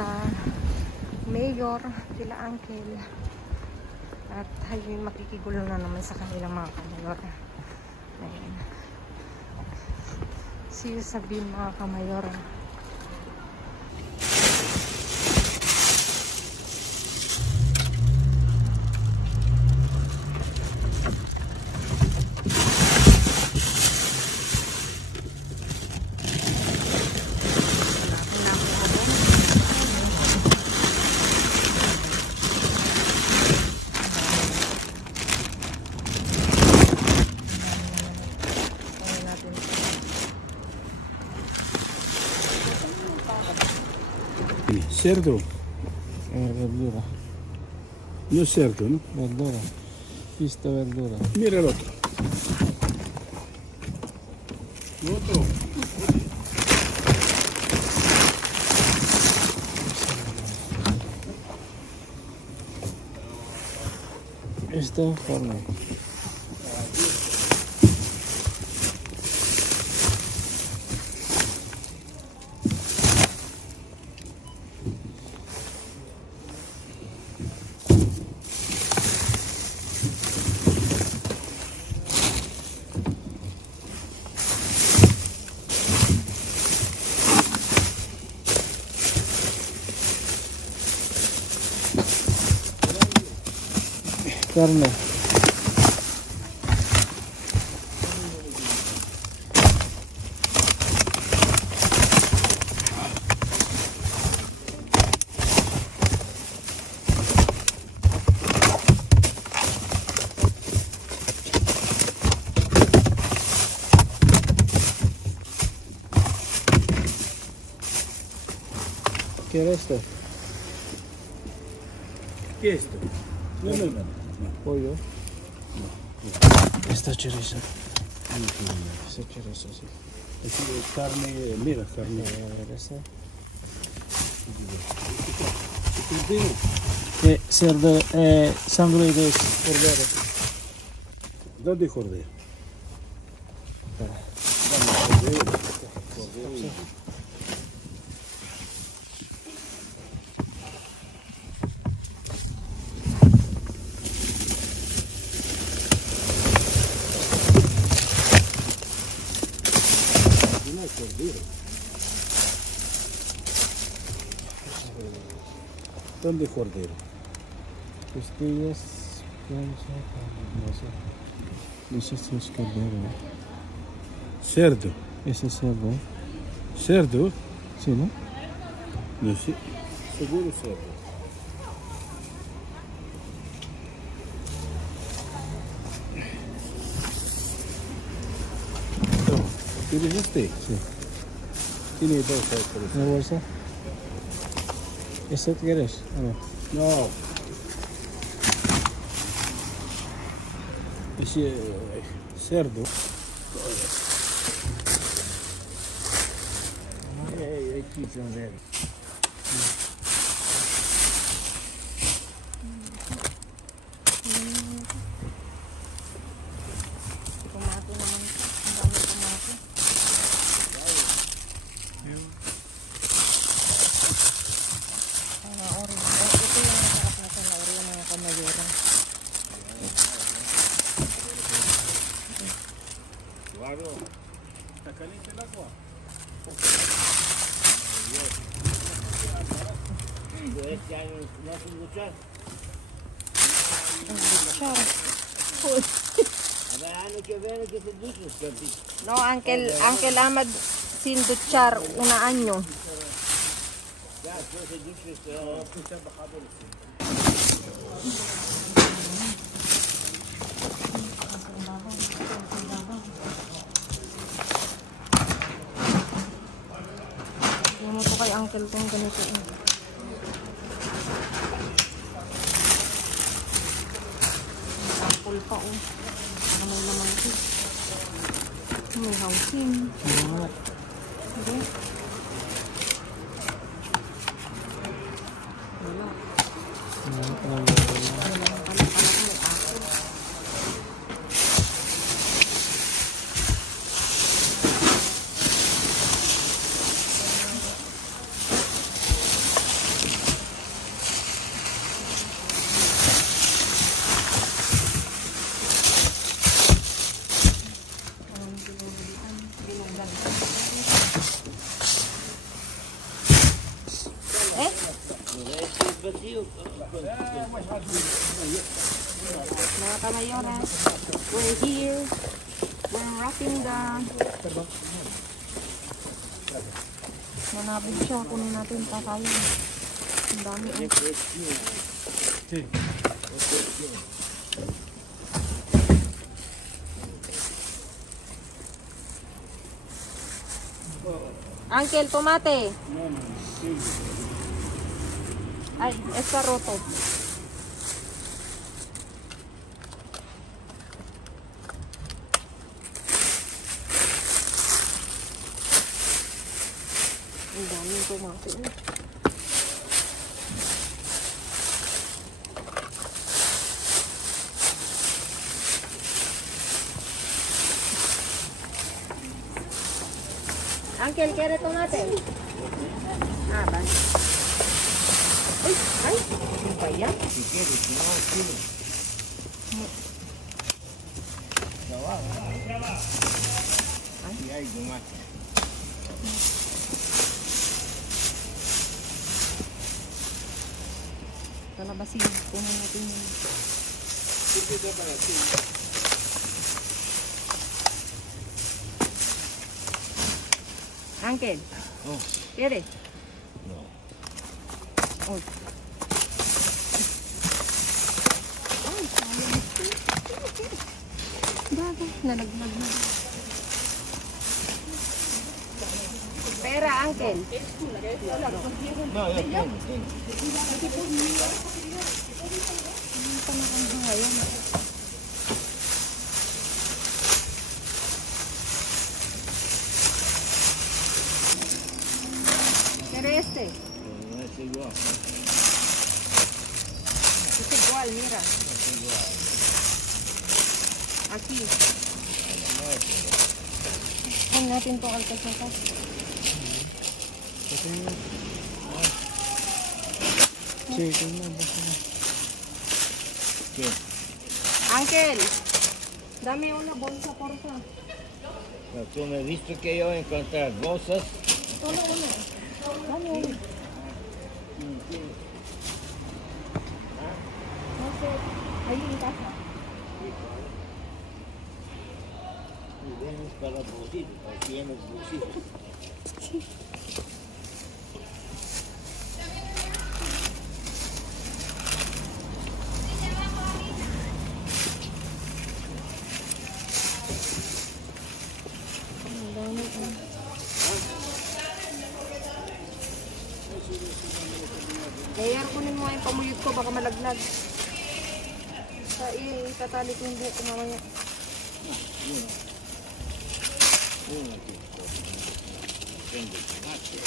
kila Mayor, kila Uncle. At ayun, makikigulo na naman sa kanilang mga kamayor. Ayan. See you sa bin, mga kamayor. Cerdo. Verdura. No cerdo, ¿no? Verdura. Pista verdura. Mira el otro. El otro. Esto forma. Carne. ¿Qué es esto? ¿Qué es esto? No, no, no. Pollo. Esta chorizo. Esta chorizo, sí. Es carne, mira, carne. A ver, esta. Cerdo, sangre de cordero. ¿Dónde cordero? ¿Dónde cordero? Costillas, plancha, no sé. Dice si es cordero. Cerdo. Ese es cerdo. ¿Cerdo? Sí, ¿no? No sé. Seguro cerdo. ¿Quieres este? Sí. Tiene dos otros. ¿Una bolsa? ¿Este quieres? No. No. Ese cerdo. Ay, aquí son de... Tomato naman ito. Ang dami tomato. Orange. Ito yung masarap na sanauri, yung mga kamayura. Claro. ¿Está caliente el agua? Este año no hacen luchar. Luchar. A ver, año que viene que se duchen. No, Uncle Ahmad sin duchar una año. Ya, después se duchen. Yung mo po kay Uncle kung ganito. Apple pa oh. May naman ito. May housing. Hindi. Wala. vacío. Mga kamayora, we're here. We're wrapping the... Manabig siya. Kunin natin kakain. Ang dami. Uncle, tomate. Ay, escaroto. Ang daming tomate. Uncle, ¿quiere tomate? Ah, vale. Ay, ay, ¿un pa allá? Si quieres, si no, quiero. Aquí hay tomate. Kalabasin, kunin natin yun. Uncle, Oh, ¿quiere? no. Uy. Ay, sayang. Bago, nalaglag na. Pera, Uncle. No, yo tengo. Ano pa nakang ngayon? ¿Quiere este? No es igual. Es igual, mira. Aquí. Huwag natin itong alkasakas. Chicken na. ¿Qué? Uncle, dame una bolsa, porfa. No, tú me viste que yo encontrar bolsas. Solo una. Dame una. No sé, ahí en casa. Y vienes para bolsillos, aquí en los bolsillos. Ang dami, Kaya kunin mo nga yung pamuyot ko, baka malaglag. Itatali ko yung buhok ko mamaya. Uno aquí. Tengo tomate.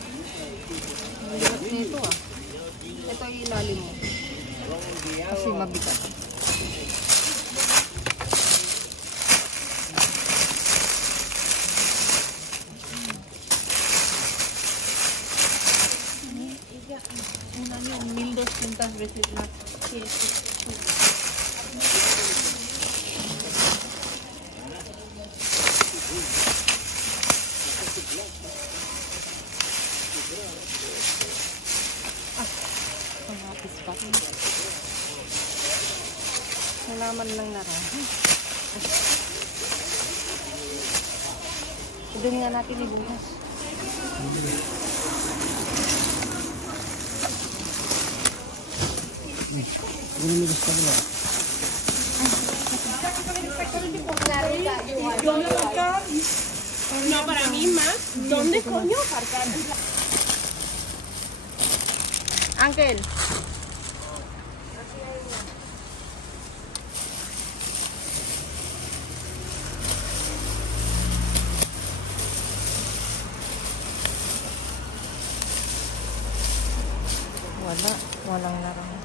Ang libat nito ah. Ito yung ilalim mo. Kasi mabigat. Una niyo, 1,200 veces más. Pangapis pa rin. Nalaman lang na rin. Doon nga natin ibukas. Ano mo gusto ko na? No, para mí más. ¿Dónde coño aparcar? Uncle. Walang narangan.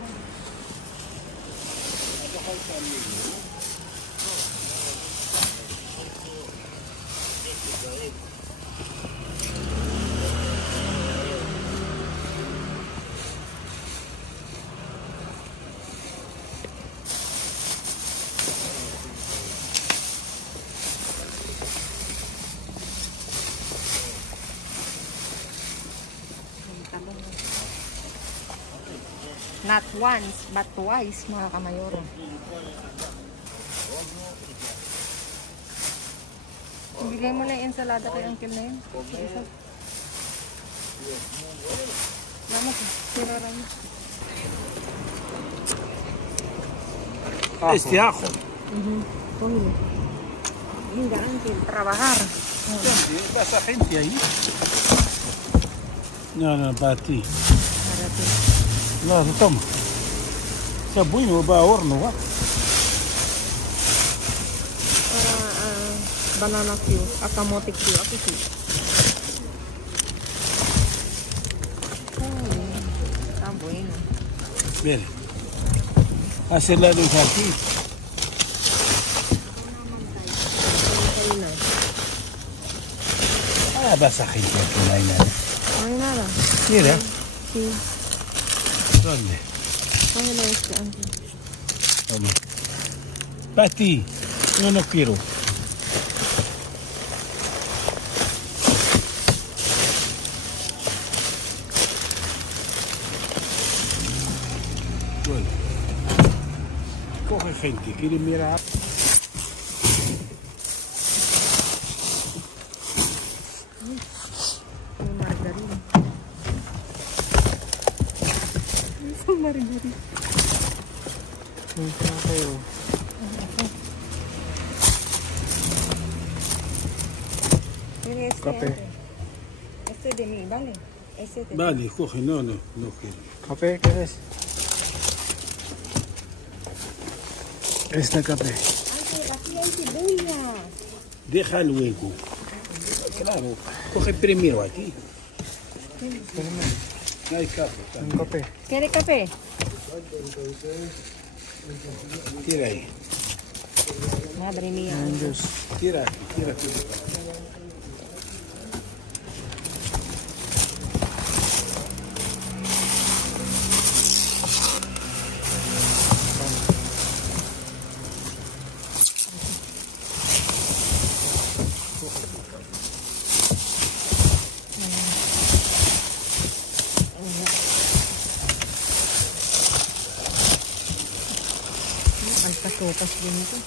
Not once, but twice, mga kamayor. Ibigay mo na yung ensalada kay uncle na yun. Isa. Salamat. Sira rin. Este ajo. Ponle. Venga, uncle, trabajar. ¿Pasa gente ahí? No, para ti. Para ti. No, toma. Está bueno, va a horno, va. Para banana Q, akamote Q, ako Q. Está bueno. Bien. Hacerla de aquí. Ah, pasa gente aquí, no hay nada. No hay nada. Mira. Sí. ¿Dónde? Póngelo este, uncle. Toma. Para ti. Yo no quiero. Bueno. Coge gente, quiere mirar. Yung margarine. Yung margarine. Ito na kayo. Mire este, Kape. uncle. Este de mí, ¿vale? Ese de Vale, coge, no quiero. Kape, ¿quieres? Este café. Uncle, aquí hay cebolla. Deja luego. Claro, coge primero aquí. No hay café. Un café. ¿Quiere café? Tira ahí. Madre mía. Un juice. Tira aquí, tira aquí. Alpasopas din ito.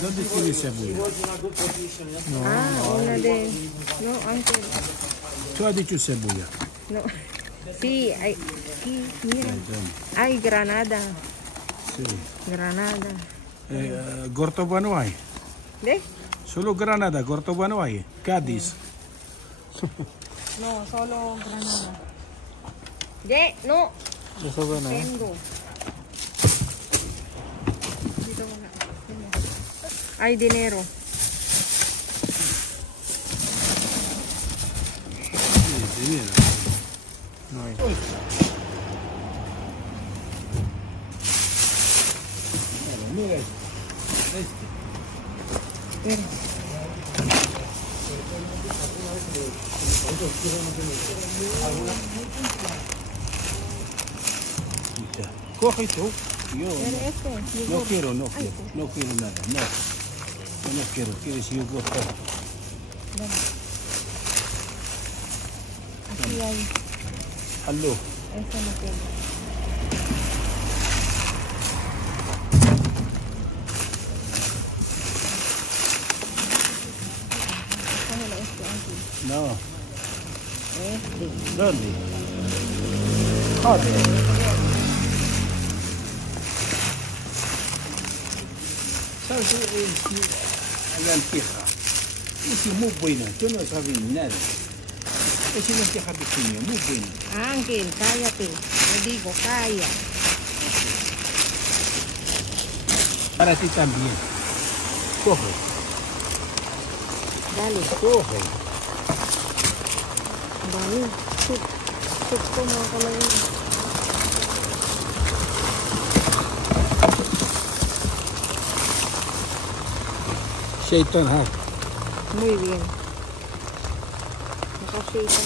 ¿Dónde tiene cebolla? Una de... No, uncle. Tú has dicho cebolla. No. Sí, mira. Ay, granada. Sí. Granada. Córdoba no hay. ¿De? Solo Granada, Córdoba no hay. Cádiz. No, solo granada. ¿De? No. Gusto ba na? Tengo. Dito ko na. Ay, dinero. Sí, mira. No hay. Mira este. Mira. Coge tú. Yo Mira este. no quiero nada. No, no quiero. ¿Quieres yo corto? Aquí hay. Hazlo. Este no tengo. Cógelo este, aquí. No. Este. ¿Dónde? Joder. ¿Sabes? La lenteja. Es muy buena. Tú no sabes nada. Es una lenteja pequeña, muy buena. Ángel, cállate. Le digo, calla. Para ti también. Coge. Dale. Coge. Dali. Shoot. Shoot ko mga kamayin. Shaitan ha. Muy bien. Nakashake na.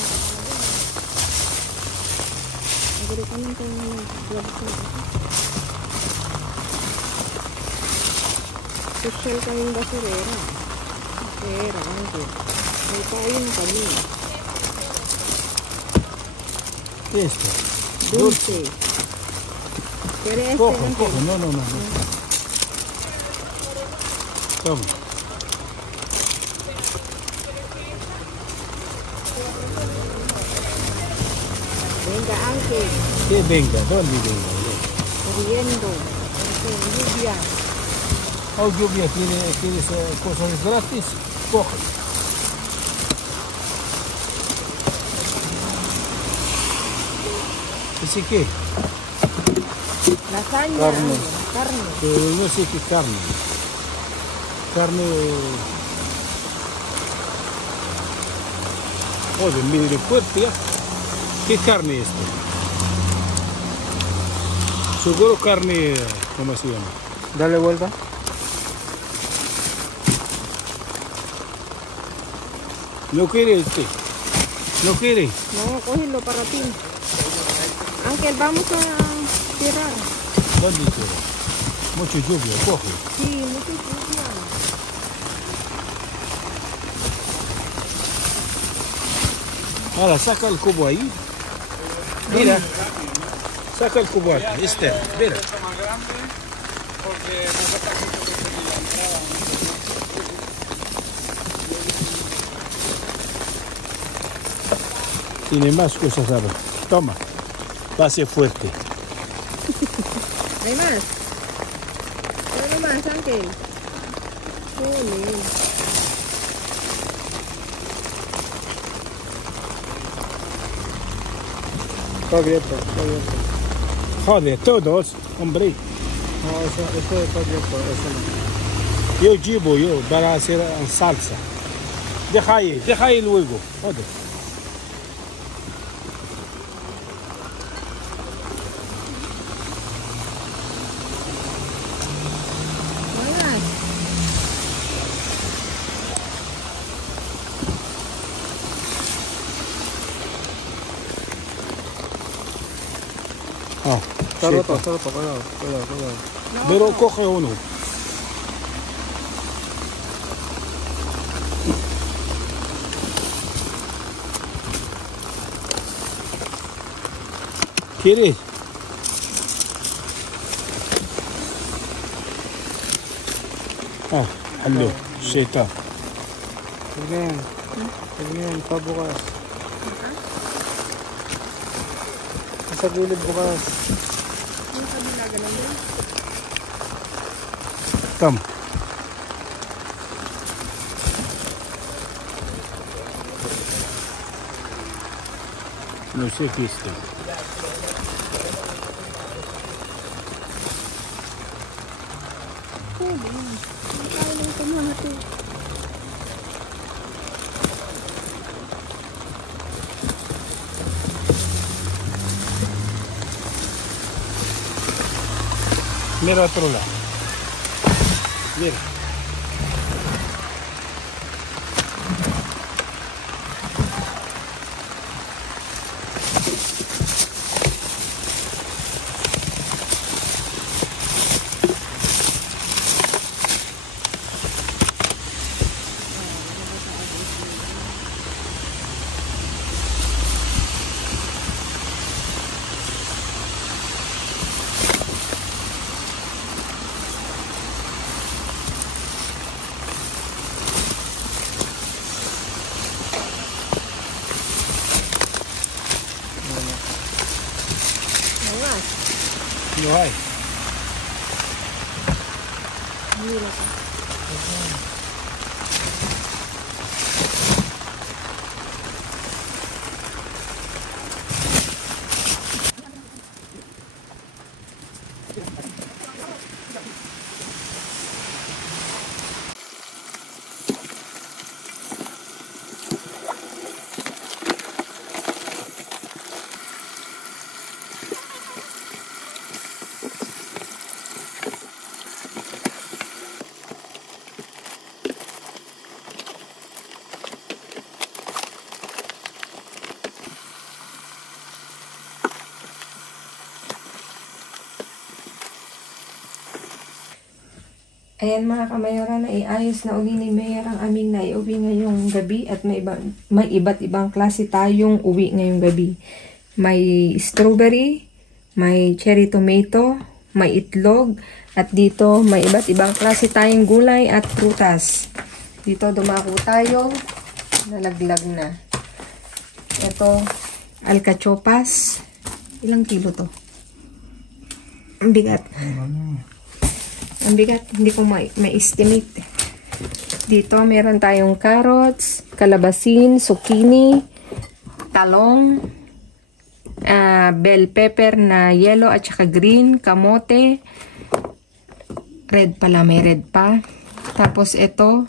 Nagari ka nang kung labas na ito. Social kaming basurera. Pero, Ángel. May kain kami. ¿Qué es esto? Dulce. ¿Quieres este, Coge, Ángel? coge. No, no, no. Toma. Venga, Ángel. Que venga, ¿dónde venga? Corriendo. Lluvia. Oh, lluvia, ¿tienes cosas gratis? Coge. ¿Ese qué? Lasaña. Carne. Ángel, carne. No sé qué carne. Carne... Joder, mire fuerte ya. ¿Qué carne es esto? Seguro carne... ¿Cómo se llama? Dale vuelta. ¿No quiere este? ¿No quiere? No, cógelo para ti. Ángel, vamos a tirar. ¿Dónde quiere? Mucha lluvia, coge. Sí, mucha lluvia. Ahora saca el cubo ahí. Mira. Saca el cubo aquí. Este, mira. Tiene más cosas, a ver. Toma. Pase fuerte. ¿Hay más? ¿Hay más, Ángel? Jole. Está abierto, está abierto. Joder, todos, hombre. No, eso está abierto, eso no. Yo llevo yo para hacer salsa. Deja ahí luego. Joder. ¿No hay más? Ah, Está roto, cuidado, cuidado, cuidado. No, pero no. coge uno. ¿Quieres? Ah, hallo, está. Tingin, pabukas. Sa gilid bukas. Yung kabila, ganun din. Toma. No sé qué es esto. Mira otro lado. Mira. ¿No hay más? No hay. Mira acá. Ayan mga kamayora, na iayos na uli ni Mayor ang aming naiuwi ngayong gabi at may iba't ibang klase tayong uwi ngayong gabi. May strawberry, may cherry tomato, may itlog, at dito may iba't ibang klase tayong gulay at prutas. Dito dumako tayo, nalaglag na. Ito, alcachopas. Ilang kilo to? Ang bigat. Ang bigat, hindi ko ma-estimate. Dito, meron tayong carrots, kalabasin, zucchini, talong, bell pepper na yellow at saka green, kamote, red pala, may red pa. Tapos ito,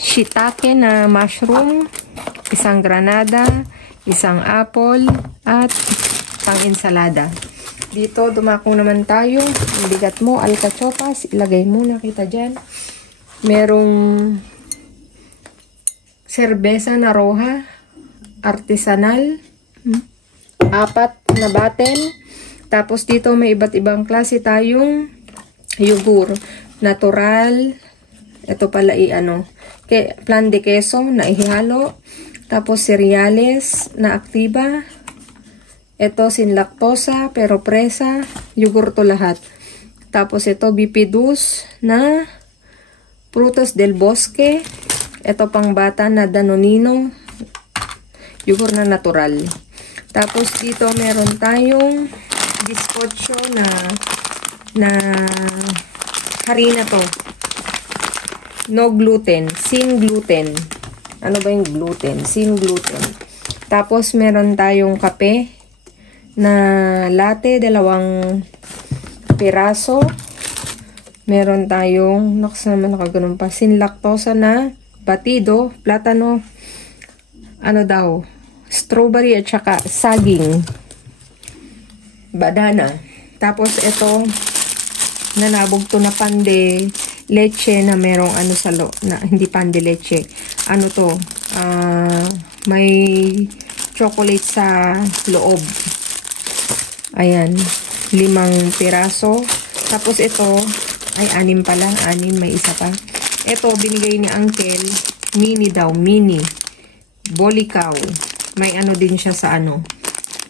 shiitake na mushroom, isang granada, isang apple, at pang-insalada. Dito, dumako naman tayo. Ang bigat mo, alcachopas. Ilagay mo, nakita dyan. Merong serbesa na roja, artisanal, 4 na bottle. Tapos dito, may iba't ibang klase tayong yogurt. Natural. Ito pala plan de queso na ihalo. Tapos cereales na aktiba. Ito, sin lactosa, pero presa, yogurt to lahat. Tapos ito, bipidus na frutos del bosque. Ito pang bata na danonino, yogurt na natural. Tapos dito, meron tayong bizcocho na harina to. No gluten, sin gluten. Ano ba yung gluten? Sin gluten. Tapos meron tayong kape na latte, 2 piraso. Meron tayong, naman nakaganon pa, sin lactosa na batido, platano, strawberry at saka saging, banana. Tapos ito, nanabog to na pan de leche na merong hindi pan de leche. May chocolate sa loob. Ayan, 5 piraso. Tapos ito, ay 6 pala. 6, may isa pa. Ito, binigay ni Uncle. Mini. Bolikaw. May din siya sa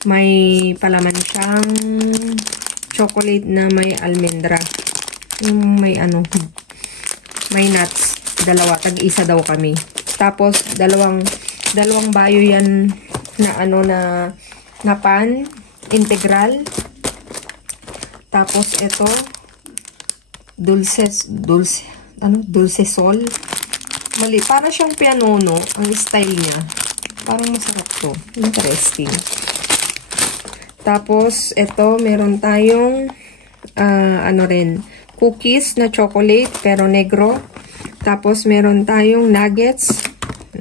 may palaman siyang chocolate na may almendra. May may nuts. 2, tag-isa daw kami. Tapos, dalawang bayo yan na pan. Integral. Tapos ito dulce sol. Mali, para siyang pianono ang style niya. Parang masarap to. Interesting. Tapos ito meron tayong cookies na chocolate pero negro. Tapos meron tayong nuggets.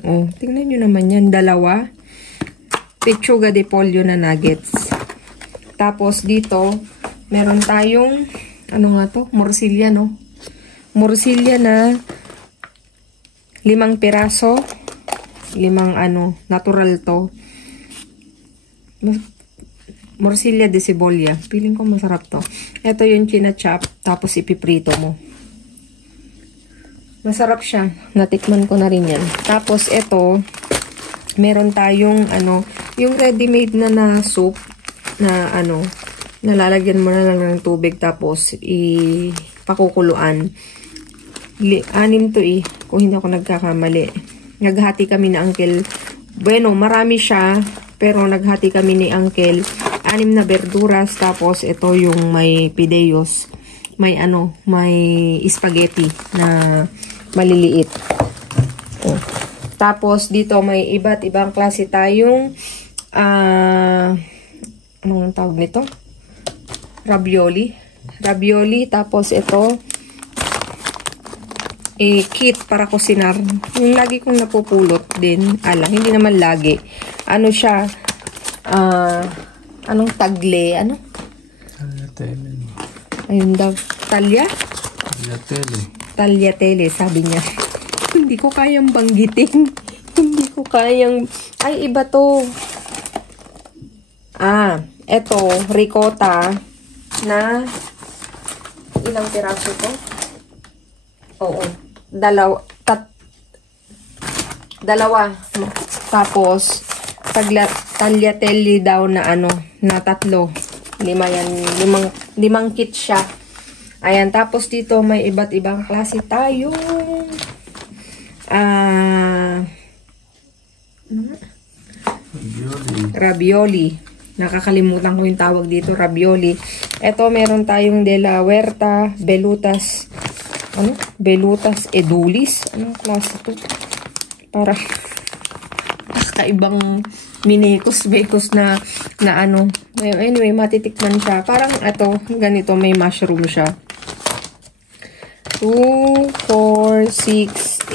Oh, tingnan niyo naman yan, 2 pechuga de pollo na nuggets. Tapos dito, meron tayong, morcilla, no? Morcilla na 5 piraso. 5, natural to. Morcilla de cebolla. Feeling ko masarap to. Ito yung chinachop, tapos ipiprito mo. Masarap siya. Natikman ko na rin yan. Tapos ito, meron tayong, yung ready-made na soup, na nalalagyan mo na lang ng tubig tapos ipakukuluan. 6 to kung hindi ako nagkakamali. Naghati kami ni Uncle. Bueno, marami siya, pero naghati kami ni Uncle. 6 na verduras, tapos ito yung may pideyos. May may spaghetti na maliliit. Oh. Tapos dito may iba't ibang klase tayong anong tawag nito? Ravioli. Tapos ito, kit para kusinar. Yung lagi kong napupulot din. Hindi naman lagi. Siya, anong tagle? Tagliatelle. Ayun daw. Tagliatelle. Tagliatelle, sabi niya. Hindi ko kayang banggitin. Hindi ko kayang, iba to. Eto, ricotta na ilang piraso to? Oo. Dalawa. Tapos, tagliatelle daw na na 3. 5 yan. 5 kit siya. Ayan. Tapos dito may iba't ibang klase tayong ravioli. Nakakalimutan ko yung tawag dito, ravioli. Ito, meron tayong de la Huerta, Velutas, Velutas Edulis. Anong klase to? Para kakaibang minikos-bekos na Anyway, matitikman siya. Parang ito, ganito, may mushroom siya. 2, 4, 6,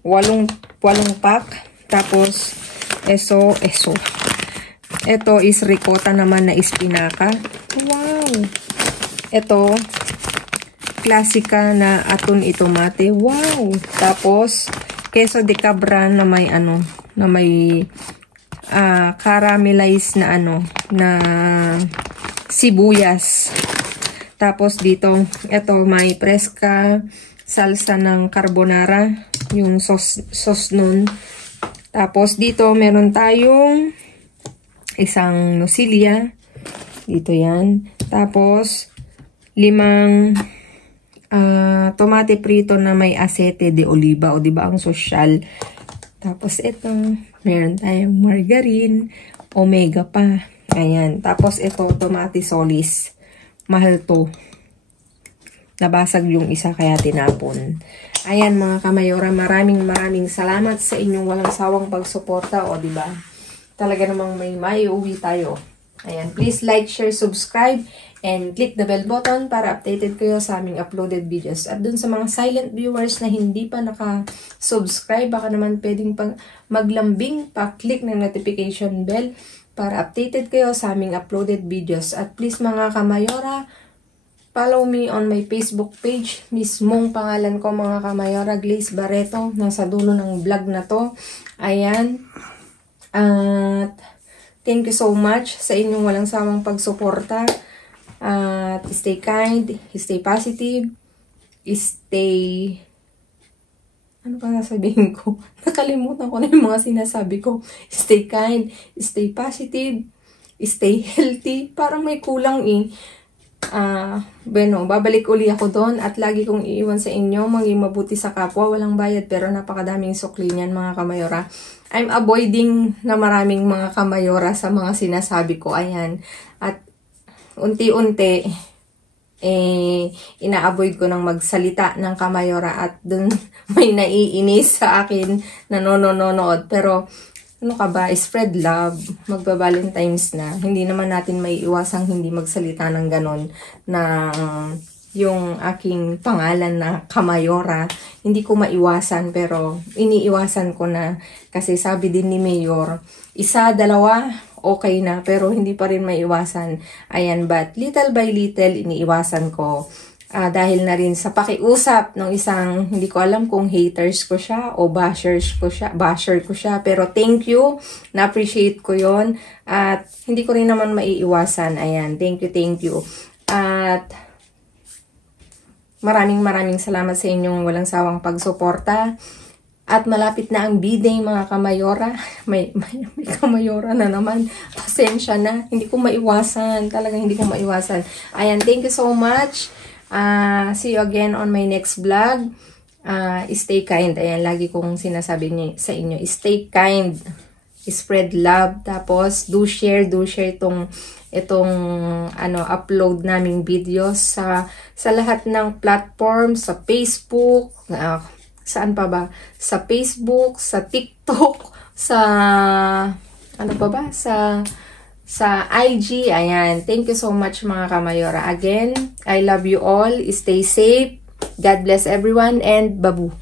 8, 8 pack. Tapos, eso. Ito is ricotta naman na espinaka. Wow! Ito, klasika na atun itomate. Wow! Tapos, queso de cabra na may na may caramelized na na sibuyas. Tapos dito, ito may preska salsa ng carbonara, yung sauce nun. Tapos dito meron tayong isang nusilya. Dito yan. Tapos 5 tomate prito na may asete de oliva, o diba ang sosyal. Tapos ito, meron tayong margarine, omega pa. Ayan. Tapos ito, tomate solis. Mahal to. Nabasag yung isa kaya tinapon. Ayan mga kamayora, maraming salamat sa inyong walang sawang pagsuporta, o diba? Talaga namang may maiuwi tayo. Ayan, please like, share, subscribe, and click the bell button para updated kayo sa aming uploaded videos. At dun sa mga silent viewers na hindi pa naka-subscribe, baka naman pwedeng maglambing, pa-click ng notification bell para updated kayo sa aming uploaded videos. At please mga kamayora, follow me on my Facebook page. Mismong pangalan ko mga kamayora, Glaze Barreto. Nasa dulo ng vlog na to. Ayan. At thank you so much sa inyong walang sawang pagsuporta. At stay kind, stay positive, stay... Ano pa sasabihin ko? Nakalimutan ko na yung mga sinasabi ko. Stay kind, stay positive, stay healthy. Parang may kulang bueno, babalik uli ako doon at lagi kong iiwan sa inyo, maging mabuti sa kapwa, walang bayad pero napakadaming sukli niyan mga kamayora. I'm avoiding na maraming mga kamayora sa mga sinasabi ko, ayan. At unti-unti, ina-avoid ko ng magsalita ng kamayora at dun may naiinis sa akin na nanonood. Pero, ano ka ba, spread love, magba-Valentine's na. Hindi naman natin may iwasang hindi magsalita ng ganon na yung aking pangalan na kamayora. Hindi ko maiwasan pero iniiwasan ko na kasi sabi din ni Mayor, 1, 2, okay na pero hindi pa rin maiwasan. Ayan, but little by little iniiwasan ko. Dahil na rin sa pakiusap ng isang, hindi ko alam kung haters ko siya o basher ko siya. Pero thank you, na-appreciate ko yon. At hindi ko rin naman maiiwasan. Ayan, thank you. At maraming salamat sa inyong walang sawang pagsuporta. At malapit na ang B-Day mga kamayora. May kamayora na naman. Pasensya na. Hindi ko maiwasan. Talagang hindi ko maiwasan. Ayan, thank you so much. See you again on my next vlog. Stay kind. Ayan, lagi kong sinasabi sa inyo. Stay kind. Spread love. Tapos, do share itong upload naming videos sa lahat ng platforms, sa Facebook, saan pa ba? Sa Facebook, sa TikTok, sa sa IG. Ayan. Thank you so much mga kamayora. Again, I love you all. Stay safe. God bless everyone and babu.